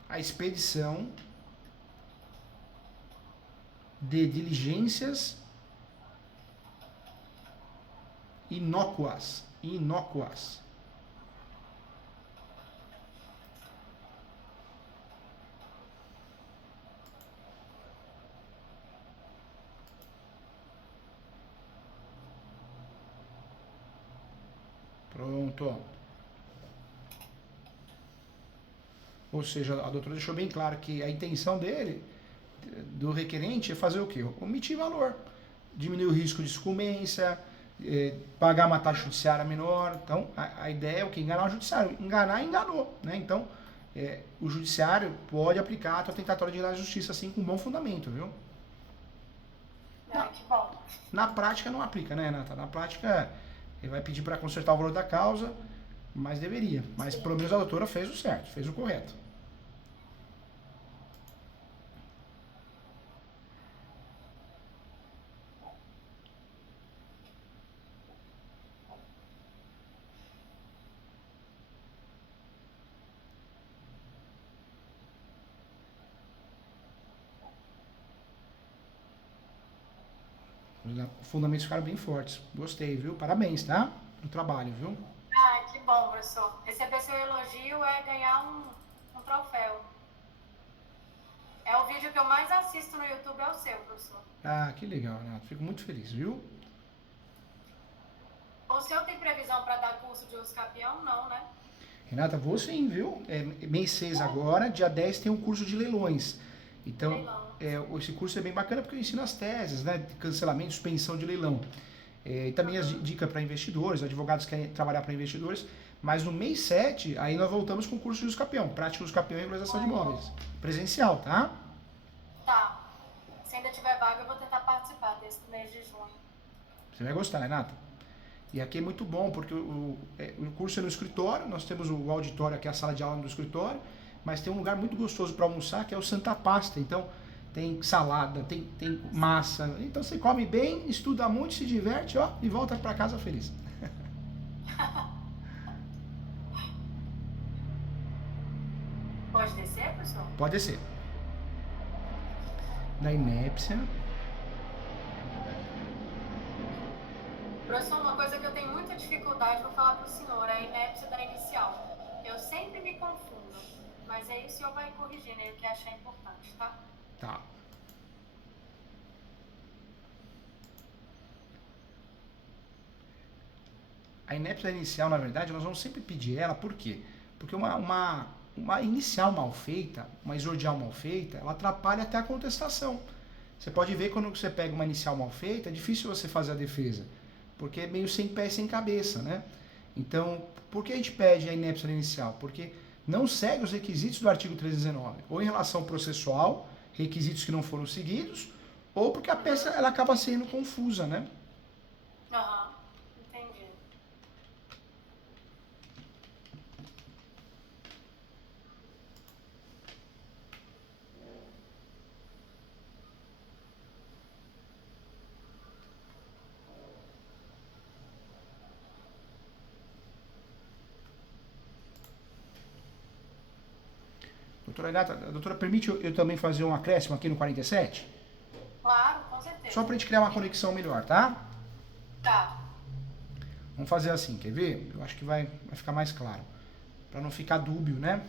a expedição de diligências inócuas. Pronto. Ou seja, a doutora deixou bem claro que a intenção dele, do requerente, é fazer o quê? Omitir valor, diminuir o risco de sucumbência, pagar uma taxa judiciária menor. Então, a ideia é o quê? Enganar o judiciário. Enganou. Né? Então, o judiciário pode aplicar ato atentatório de justiça, assim, com bom fundamento, viu? Que bom. Na prática não aplica, né, Renata? Na prática, ele vai pedir para consertar o valor da causa, mas deveria. Mas, pelo menos, a doutora fez o certo, fez o correto. Os fundamentos ficaram bem fortes. Gostei, viu? Parabéns, tá? No trabalho, viu? Que bom, professor. Receber seu elogio é ganhar um troféu. É o vídeo que eu mais assisto no YouTube, é o seu, professor. Que legal, Renato. Fico muito feliz, viu? O senhor tem previsão para dar curso de uso capião? Não, né? Renata, vou sim, viu? Mês 6 agora, dia 10 tem um curso de leilões. Então, esse curso é bem bacana porque eu ensino as teses, né? De cancelamento, suspensão de leilão. E também as dicas para investidores, advogados que querem trabalhar para investidores. Mas no mês 7, aí nós voltamos com o curso de uso capião, prática de uso capião e regularização de imóveis. Presencial, tá? Tá. Se ainda tiver vaga, eu vou tentar participar desse mês de junho. Você vai gostar, Renata. E aqui é muito bom, porque o curso é no escritório, nós temos o auditório aqui, a sala de aula do escritório, mas tem um lugar muito gostoso para almoçar, que é o Santa Pasta. Então, tem salada, tem massa. Então, você come bem, estuda muito, se diverte, ó, e volta para casa feliz. Pode descer, professor? Pode descer. Da inépcia. Professor, uma coisa que eu tenho muita dificuldade, vou falar para o senhor, é a inépcia da inicial. Eu sempre me confundo, mas aí o senhor vai corrigir, né? O que achar importante, tá? Tá. A inépcia inicial, na verdade, nós vamos sempre pedir ela, por quê? Porque uma inicial mal feita, uma exordial mal feita, ela atrapalha até a contestação. Você pode ver quando você pega uma inicial mal feita, é difícil você fazer a defesa, porque é meio sem pé e sem cabeça, né? Então, por que a gente pede a inépcia inicial? Porque não segue os requisitos do artigo 319, ou em relação processual, requisitos que não foram seguidos, ou porque a peça ela acaba sendo confusa, né? Aham, entendi. Doutora Renata, a doutora permite eu também fazer um acréscimo aqui no 47? Claro, com certeza. Só para a gente criar uma conexão melhor, tá? Tá. Vamos fazer assim, quer ver? Eu acho que vai ficar mais claro. Para não ficar dúbio, né?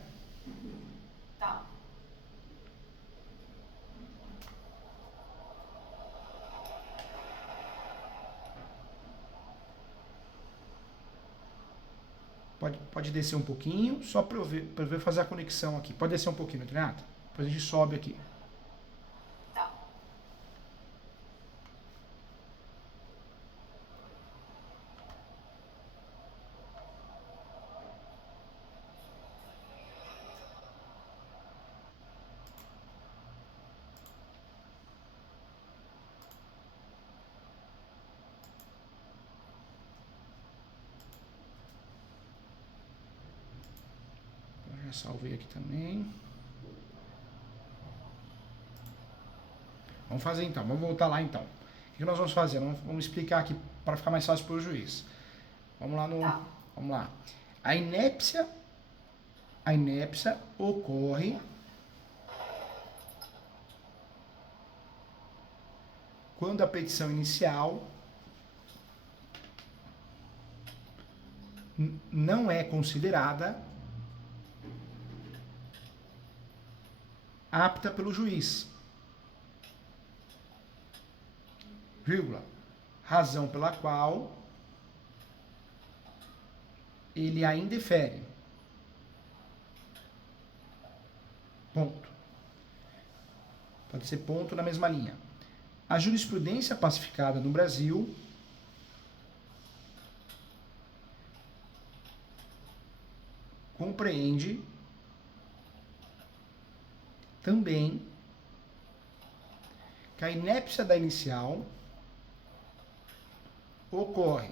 Tá. Pode descer um pouquinho, só para eu ver fazer a conexão aqui. Pode descer um pouquinho, Renata? Depois a gente sobe aqui. Tá. Já salvei aqui também. Vamos fazer então, vamos voltar lá então. O que nós vamos fazer? Vamos explicar aqui para ficar mais fácil para o juiz. Vamos lá no. Tá. Vamos lá. A inépcia ocorre quando a petição inicial não é considerada apta pelo juiz, vírgula, razão pela qual ele a indefere. Ponto. Pode ser ponto na mesma linha. A jurisprudência pacificada no Brasil compreende também que a inépcia da inicial ocorre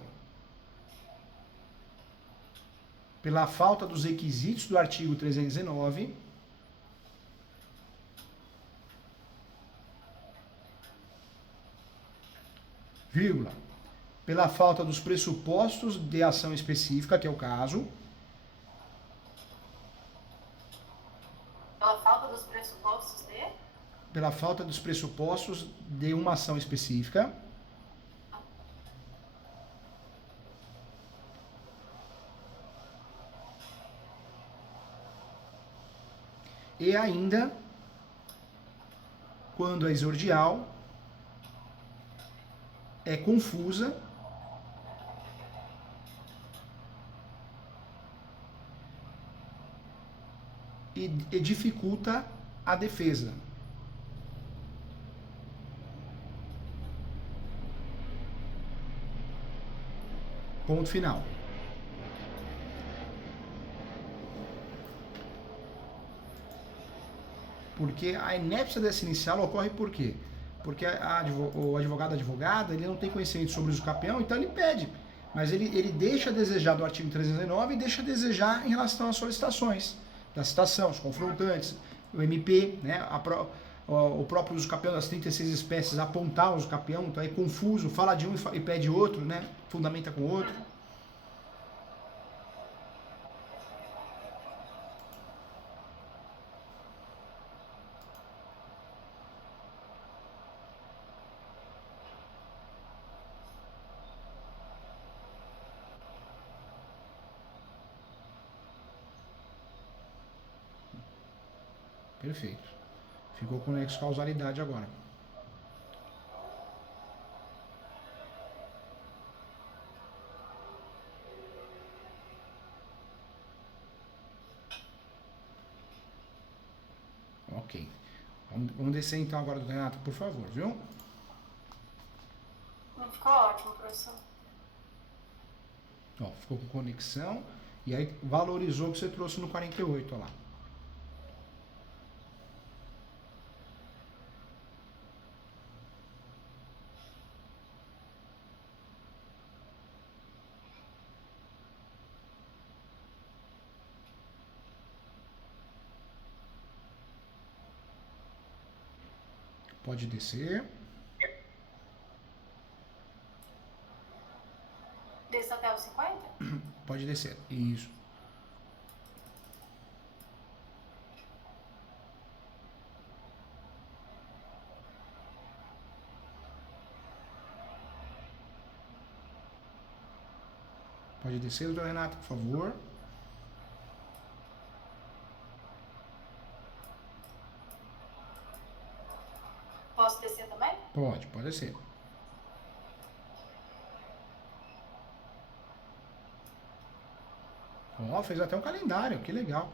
pela falta dos requisitos do artigo 319, vírgula, pela falta dos pressupostos de ação específica, que é o caso, Pela falta dos pressupostos de? pela falta dos pressupostos de uma ação específica, e ainda quando a exordial é confusa e dificulta a defesa. Ponto final. Porque a inépcia dessa inicial ocorre por quê? Porque o advogado, advogada, ele não tem conhecimento sobre o uso capião, então ele pede. Mas ele deixa a desejar do artigo 319 e deixa a desejar em relação às solicitações da citação, os confrontantes, o MP, né, o próprio uso capião das 36 espécies, apontar o uso capião, então é confuso, fala de um e pede outro, né, fundamenta com outro. Perfeito. Ficou com nexo causalidade agora. Ok. Vamos descer então agora do Renato, por favor, viu? Não ficou ótimo, professor. Ó, ficou com conexão. E aí valorizou o que você trouxe no 48, ó lá. Pode descer. Desça até os 50? Pode descer. Isso. Pode descer, doutor Renato, por favor. Posso descer também? Pode descer. Ó, fez até um calendário, que legal.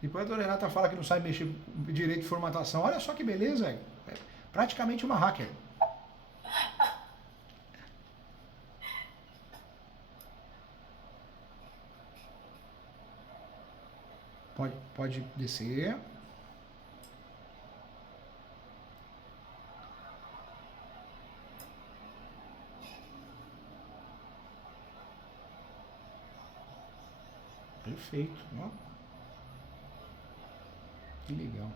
Depois a doutora Renata fala que não sabe mexer direito de formatação. Olha só que beleza, é praticamente uma hacker. Pode descer. Perfeito, ó. Que legal.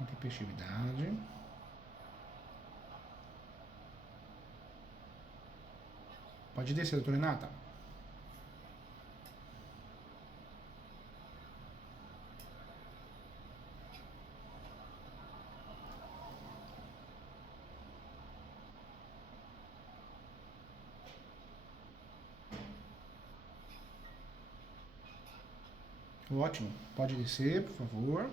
Intempestividade. Pode descer, doutora Renata. Ótimo. Pode descer, por favor.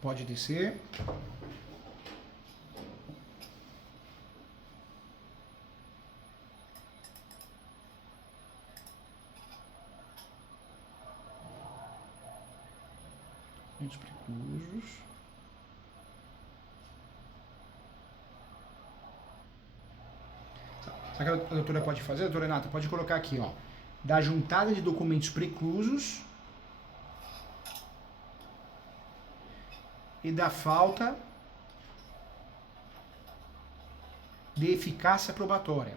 Pode descer. Os preclusos. Sabe o que a doutora pode fazer, doutora Renata? Pode colocar aqui, ó. Da juntada de documentos preclusos e da falta de eficácia probatória.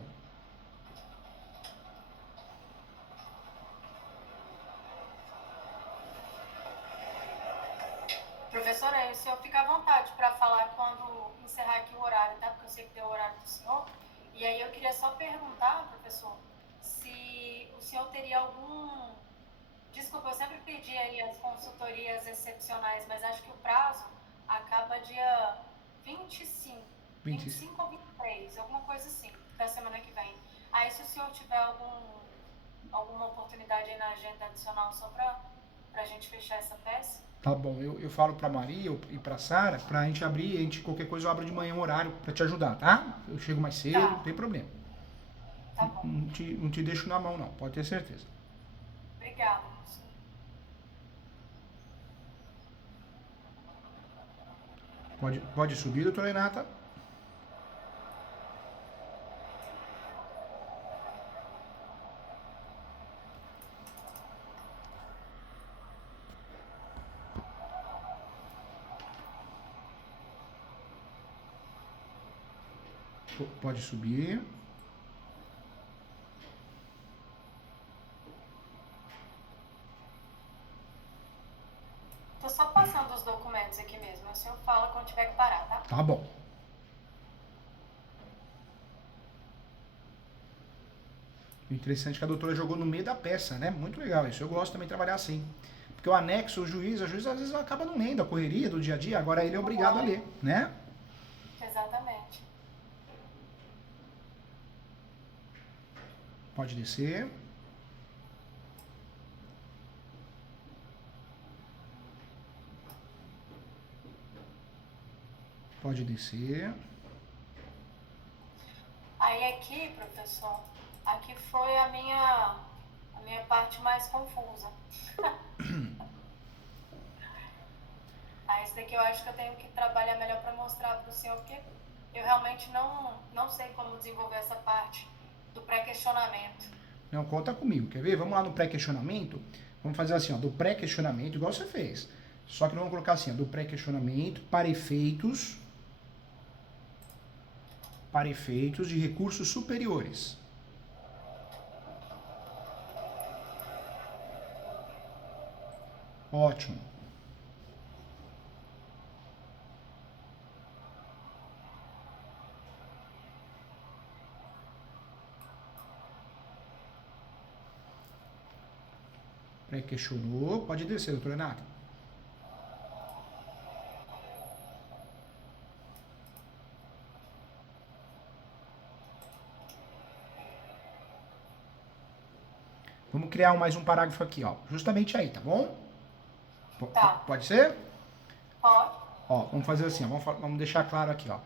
Professora, aí o senhor fica à vontade para falar quando encerrar aqui o horário, tá? Porque eu sei que deu o horário do senhor. E aí eu queria só perguntar, professor, se o senhor teria algum... Desculpa, eu sempre pedi aí as consultorias excepcionais, mas acho que o prazo acaba dia 25 ou 23, alguma coisa assim, da semana que vem. Aí se o senhor tiver alguma oportunidade aí na agenda adicional só para a gente fechar essa peça. Tá bom, eu falo pra Maria e pra Sara pra gente abrir, qualquer coisa eu abro de manhã um horário pra te ajudar, tá? Eu chego mais cedo, Tá. Não tem problema. Tá bom. Não te deixo na mão não, pode ter certeza. Obrigada, professor. Pode subir, doutora Renata. Pode subir. Tô só passando os documentos aqui mesmo. O senhor fala quando tiver que parar, tá? Tá bom. O interessante é que a doutora jogou no meio da peça, né? Muito legal isso. Eu gosto também de trabalhar assim. Porque o anexo, a juiz às vezes acaba não lendo a correria do dia a dia, agora ele é obrigado a ler, né? Exatamente. Pode descer. Pode descer. Aí aqui, professor, aqui foi a minha parte mais confusa. Aí isso daqui eu acho que eu tenho que trabalhar melhor para mostrar para o senhor, porque eu realmente não sei como desenvolver essa parte do pré-questionamento. Não, conta comigo, quer ver? Vamos lá no pré-questionamento. Vamos fazer assim, ó, do pré-questionamento, igual você fez. Só que não vamos colocar assim, ó, do pré-questionamento para efeitos de recursos superiores. Ótimo. Pré-questionou. Pode descer, doutora Renata. Vamos criar mais um parágrafo aqui, ó. Justamente aí, tá bom? Tá. Pode ser? Pode. Ó, vamos fazer assim, ó. Vamos deixar claro aqui, ó.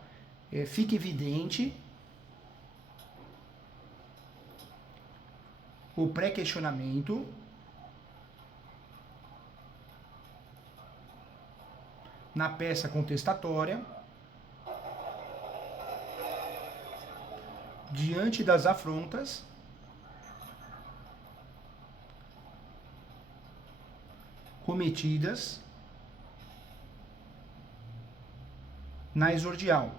Fica evidente o pré-questionamento na peça contestatória diante das afrontas cometidas na exordial,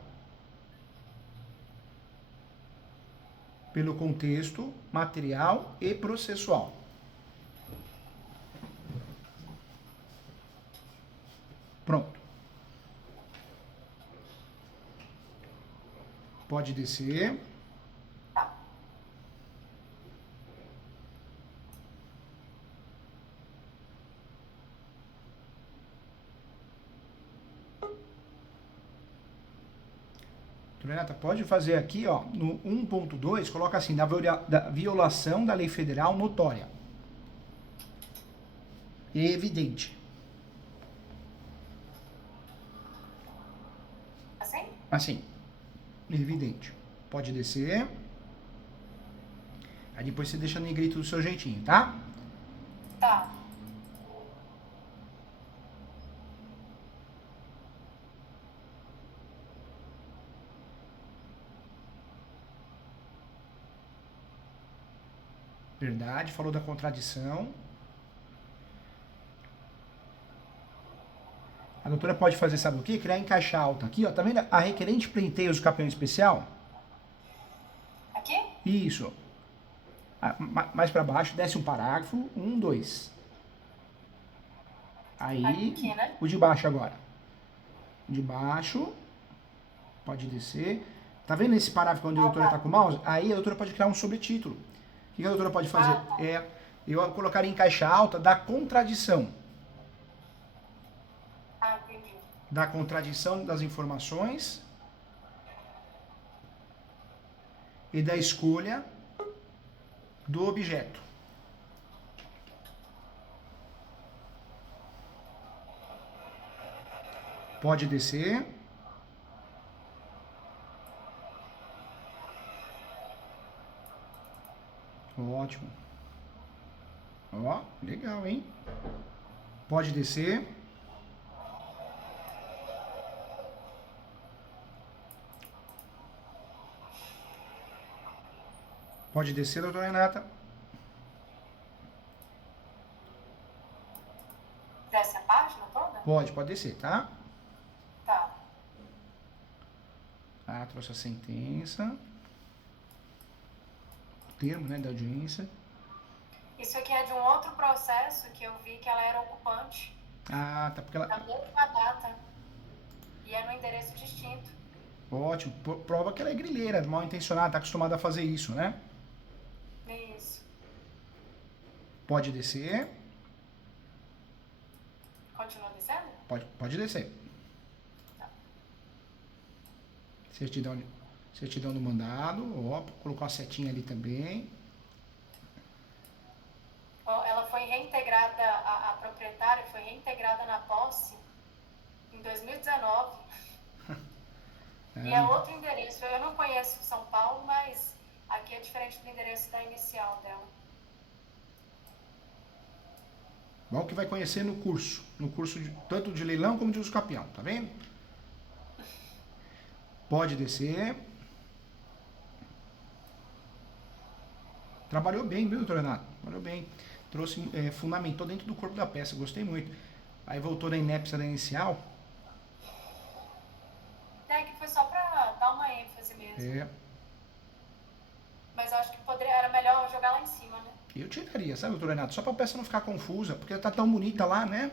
pelo contexto material e processual. Pronto. Pode descer. Renata, pode fazer aqui, ó, no 1.2, coloca assim, da violação da lei federal notória e evidente. Assim? Assim, evidente. Pode descer. Aí depois você deixa no negrito do seu jeitinho, tá? Tá. Verdade, falou da contradição. A doutora pode fazer, sabe o quê? Criar em caixa alta. Aqui, ó, tá vendo? A requerente pleiteia o campeão especial? Aqui? Isso. Mais pra baixo, desce um parágrafo. 1, 2. Aí, Aqui, né? o de baixo agora. O de baixo. Pode descer. Tá vendo esse parágrafo onde a doutora tá com o mouse? Aí a doutora pode criar um sobretítulo. O que a doutora pode fazer? Eu colocaria em caixa alta da contradição. Entendi. Da contradição das informações e da escolha do objeto. Pode descer. Ótimo. Ó, legal, hein? Pode descer. Pode descer, doutora Renata. Desce a página toda? Pode descer, tá? Tá. Ah, trouxe a sentença. O termo, né, da audiência. Isso aqui é de um outro processo que eu vi que ela era ocupante. Ah, tá, porque ela... Na mesma data. E é no endereço distinto. Ótimo. Prova que ela é grileira, mal intencionada, tá acostumada a fazer isso, né? Isso. Pode descer. Continua descendo? Pode descer. Tá. Certidão do mandado. Ó, colocou a setinha ali também. proprietária foi reintegrada na posse em 2019. E é outro endereço. Eu não conheço São Paulo, mas aqui é diferente do endereço da inicial dela. Bom que vai conhecer no curso tanto de leilão como de uso capião, tá vendo? Pode descer. Trabalhou bem, viu, doutor Renato? Trabalhou bem. Trouxe, fundamentou dentro do corpo da peça, gostei muito. Aí voltou na inépcia da inicial. É que foi só pra dar uma ênfase mesmo. Mas eu acho que era melhor jogar lá em cima, né? Eu tiraria, sabe, doutor Renato? Só pra peça não ficar confusa, porque tá tão bonita lá, né?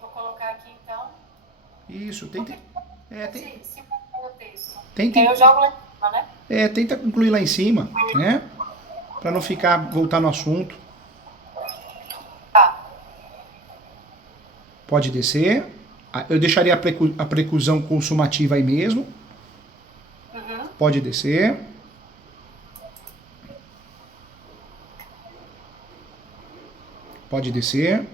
Vou colocar aqui então. Isso, tenta. O texto. Tenta. Eu jogo lá em cima, né? Tenta concluir lá em cima, né? Pra não voltar no assunto. Tá. Pode descer. Eu deixaria a preclusão consumativa aí mesmo. Pode descer. Pode descer.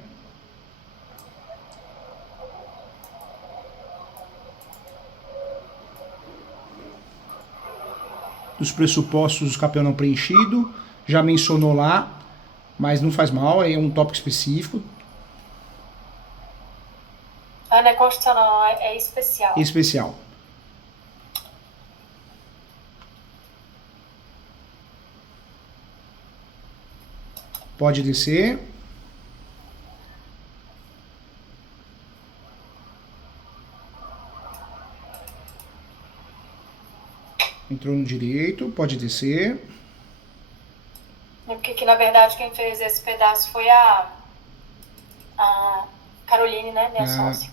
Os pressupostos do campeão não preenchido. Já mencionou lá, mas não faz mal, é um tópico específico. Não é constitucional, é especial. Especial. Pode descer. Entrou no direito, pode descer. É porque na verdade quem fez esse pedaço foi a Caroline, né, minha sócia.